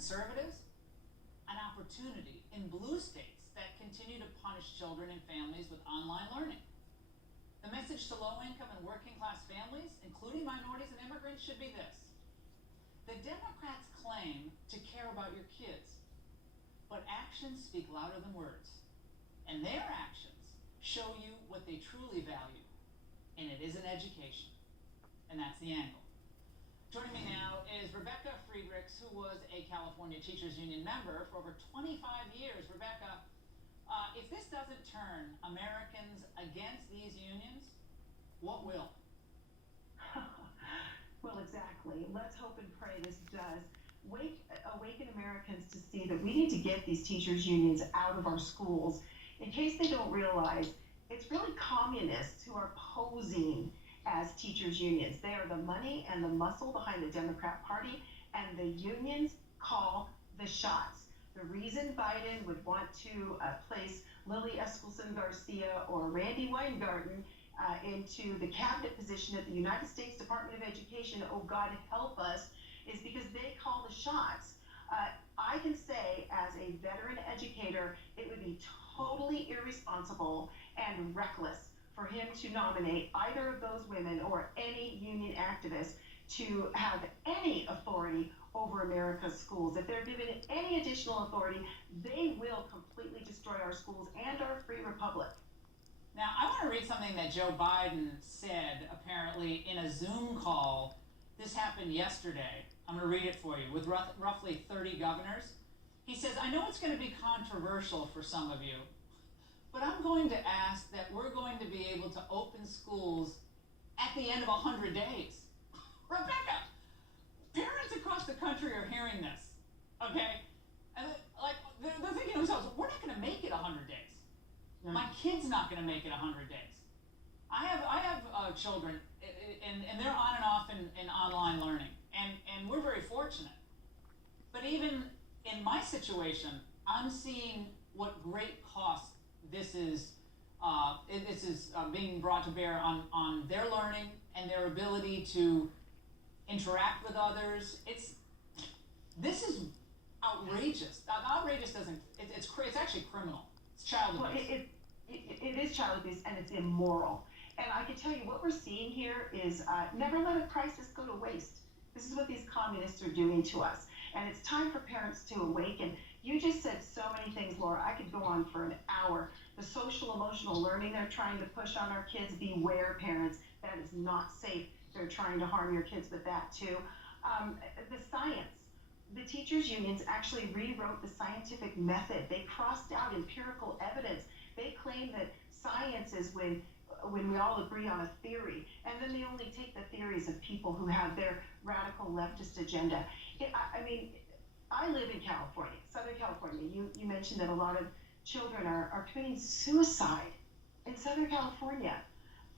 conservatives, an opportunity in blue states that continue to punish children and families with online learning. The message to low-income and working-class families, including minorities and immigrants, should be this. The Democrats claim to care about your kids, but actions speak louder than words. And their actions show you what they truly value, and it isn't education. And that's the angle. Joining me now is Rebecca Friedrichs, who was a California Teachers Union member for over 25 years. Rebecca, if this doesn't turn Americans against these unions, what will? Well, exactly. Let's hope and pray this does. Awaken Americans to see that we need to get these teachers unions out of our schools. In case they don't realize, it's really communists who are posing as teachers unions. They are the money and the muscle behind the Democrat Party, and the unions call the shots. The reason Biden would want to place Lily Eskelsen Garcia or Randy Weingarten into the cabinet position at the United States Department of Education, oh God help us, is because they call the shots. I can say, as a veteran educator, it would be totally irresponsible and reckless for him to nominate either of those women or any union activist to have any authority over America's schools. If they're given any additional authority, they will completely destroy our schools and our free republic. Now, I want to read something that Joe Biden said, apparently, in a Zoom call. This happened yesterday. I'm going to read it for you, with roughly 30 governors. He says, I know it's going to be controversial for some of you, but I'm going to ask that we're going to be able to open schools at the end of 100 days. Rebecca, parents across the country are hearing this, okay? And they're thinking to themselves, we're not going to make it 100 days. My kid's not going to make it 100 days. I have children, and they're on and off in online learning, and we're very fortunate. But even in my situation, I'm seeing what great cost this is being brought to bear on their learning and their ability to interact with others. This is outrageous. Outrageous doesn't. It's actually criminal. It's child abuse. Well, it is child abuse, and it's immoral. And I can tell you what we're seeing here is never let a crisis go to waste. This is what these communists are doing to us. And it's time for parents to awaken. You just said so many things, Laura. I could go on for an hour. The social emotional learning they're trying to push on our kids, beware parents. That is not safe. They're trying to harm your kids with that too. The science. The teachers unions actually rewrote the scientific method. They crossed out empirical evidence. They claim that science is when we all agree on a theory, and then they only take the theories of people who have their radical leftist agenda. I mean, I live in California, Southern California. You mentioned that a lot of children are committing suicide in Southern California.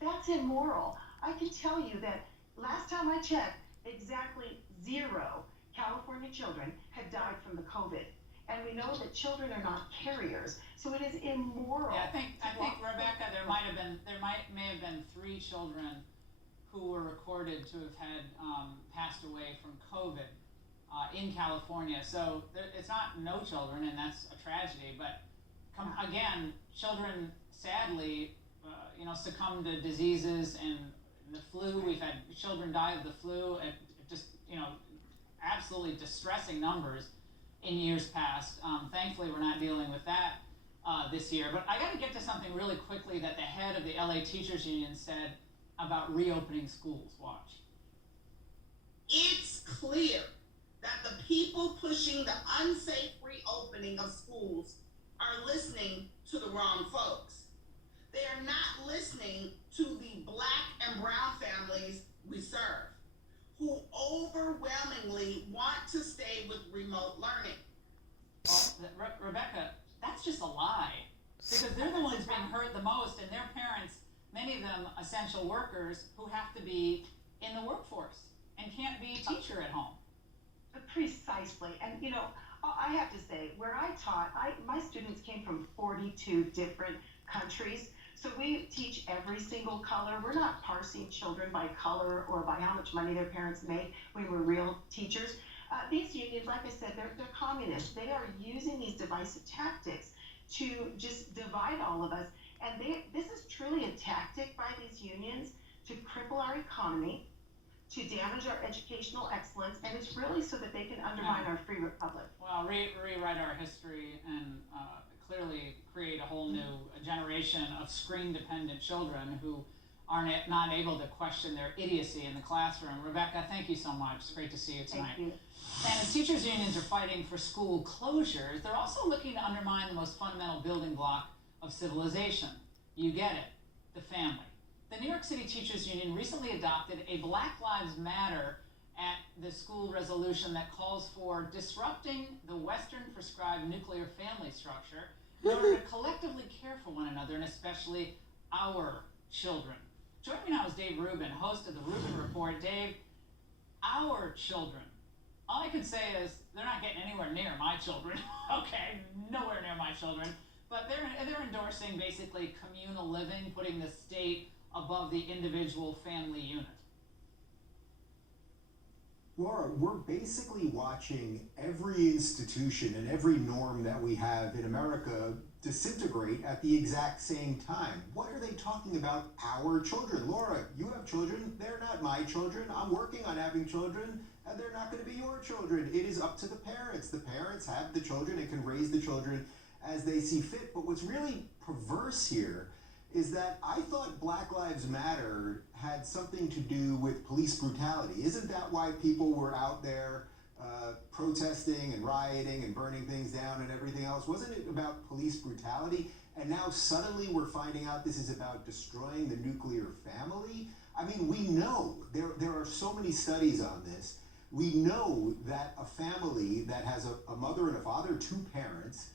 That's immoral. I can tell you that last time I checked, exactly 0 California children had died from the COVID. And we know that children are not carriers, so it is immoral. Yeah, I think Rebecca, there may have been 3 children who were recorded to have had passed away from COVID in California. So it's not no children, and that's a tragedy. But again, children sadly, succumb to diseases and the flu. We've had children die of the flu at just absolutely distressing numbers in years past. Thankfully, we're not dealing with that this year. But I got to get to something really quickly that the head of the LA Teachers Union said about reopening schools. Watch. It's clear that the people pushing the unsafe reopening of schools are listening to the wrong folks. They are not listening to the Black and brown families we serve, who overwhelmingly want to stay with remote learning. Well, Rebecca, that's just a lie, because they're the ones being hurt the most, and their parents, many of them essential workers, who have to be in the workforce and can't be a teacher at home. Precisely. And I have to say, where I taught, my students came from 42 different countries. So we teach every single color. We're not parsing children by color or by how much money their parents make when we're real teachers. These unions, like I said, they're communists. They are using these divisive tactics to just divide all of us. And this is truly a tactic by these unions to cripple our economy, to damage our educational excellence, and it's really so that they can undermine our free republic. Well, rewrite our history and clearly create a whole new generation of screen-dependent children who are not able to question their idiocy in the classroom. Rebecca, thank you so much. It's great to see you tonight. Thank you. And as teachers' unions are fighting for school closures, they're also looking to undermine the most fundamental building block of civilization. You get it, the family. The New York City Teachers Union recently adopted a Black Lives Matter at the school resolution that calls for disrupting the Western prescribed nuclear family structure in order to collectively care for one another, and especially our children. Joining me now is Dave Rubin, host of the Rubin Report. Dave, our children. All I could say is they're not getting anywhere near my children. Okay, nowhere near my children. But they're endorsing basically communal living, putting the state above the individual family unit. Laura, we're basically watching every institution and every norm that we have in America disintegrate at the exact same time. What are they talking about? Our children. Laura, you have children. They're not my children. I'm working on having children, and they're not going to be your children. It is up to the parents. The parents have the children and can raise the children as they see fit. But what's really perverse here is that I thought Black Lives Matter had something to do with police brutality. Isn't that why people were out there protesting and rioting and burning things down and everything else? Wasn't it about police brutality? And now suddenly we're finding out this is about destroying the nuclear family? I mean, we know, there are so many studies on this. We know that a family that has a mother and a father, two parents,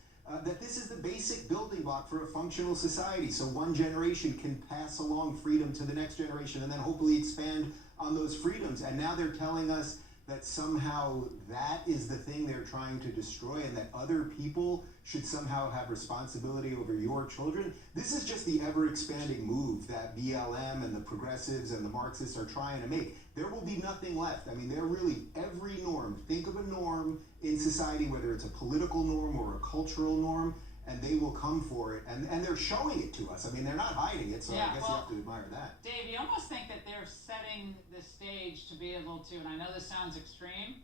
that this is the basic building block for a functional society. So one generation can pass along freedom to the next generation and then hopefully expand on those freedoms. And now they're telling us that somehow that is the thing they're trying to destroy and that other people should somehow have responsibility over your children. This is just the ever-expanding move that BLM and the progressives and the Marxists are trying to make. There will be nothing left. I mean, they're really every norm. Think of a norm in society, whether it's a political norm or a cultural norm, and they will come for it. And they're showing it to us. I mean, they're not hiding it, so I guess you have to admire that. Dave, you almost think that they're setting the stage to be able to, and I know this sounds extreme,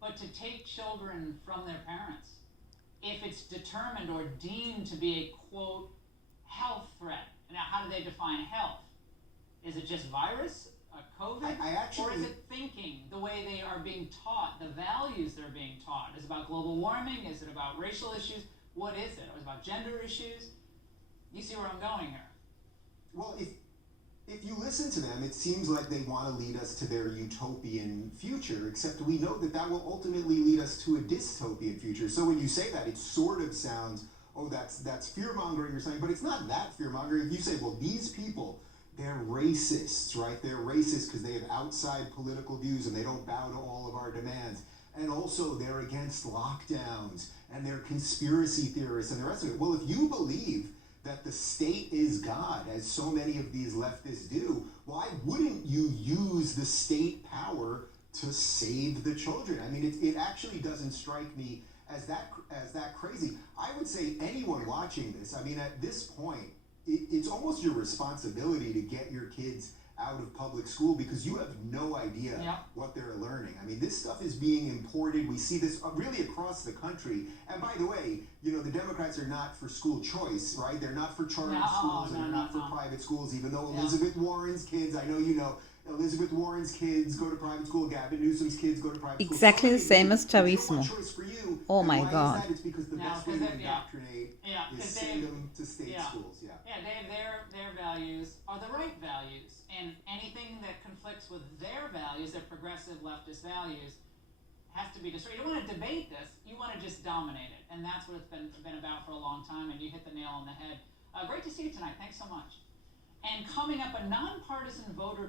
but to take children from their parents if it's determined or deemed to be a, quote, health threat. Now, how do they define health? Is it just virus, COVID? Or is it thinking, the way they are being taught, the values they're being taught? Is it about global warming? Is it about racial issues? What is it? Is it about gender issues? You see where I'm going here. Well, if you listen to them, it seems like they want to lead us to their utopian future, except we know that that will ultimately lead us to a dystopian future. So when you say that, it sort of sounds, oh, that's fear-mongering or something, but it's not that fear-mongering. If you say, well, these people, they're racists, right? They're racist because they have outside political views and they don't bow to all of our demands. And also they're against lockdowns and they're conspiracy theorists and the rest of it. Well, if you believe that the state is God, as so many of these leftists do, why wouldn't you use the state power to save the children? I mean, it actually doesn't strike me as that crazy. I would say anyone watching this, I mean, at this point, it's almost your responsibility to get your kids out of public school because you have no idea what they're learning. I mean, this stuff is being imported. We see this really across the country. And by the way, you know, the Democrats are not for school choice, right? They're not for charter schools and they're not for private schools, even though Elizabeth Warren's kids, I know you know, Elizabeth Warren's kids go to private school, Gavin Newsom's kids go to private school. Exactly the same as Chavismo. Oh my God. It's because the best way to indoctrinate is send them to state schools. Dave, their values are the right values, and anything that conflicts with their values, their progressive leftist values, has to be destroyed. You don't want to debate this, you want to just dominate it, and that's what it's been about for a long time, and you hit the nail on the head. Great to see you tonight, thanks so much. And coming up, a nonpartisan voter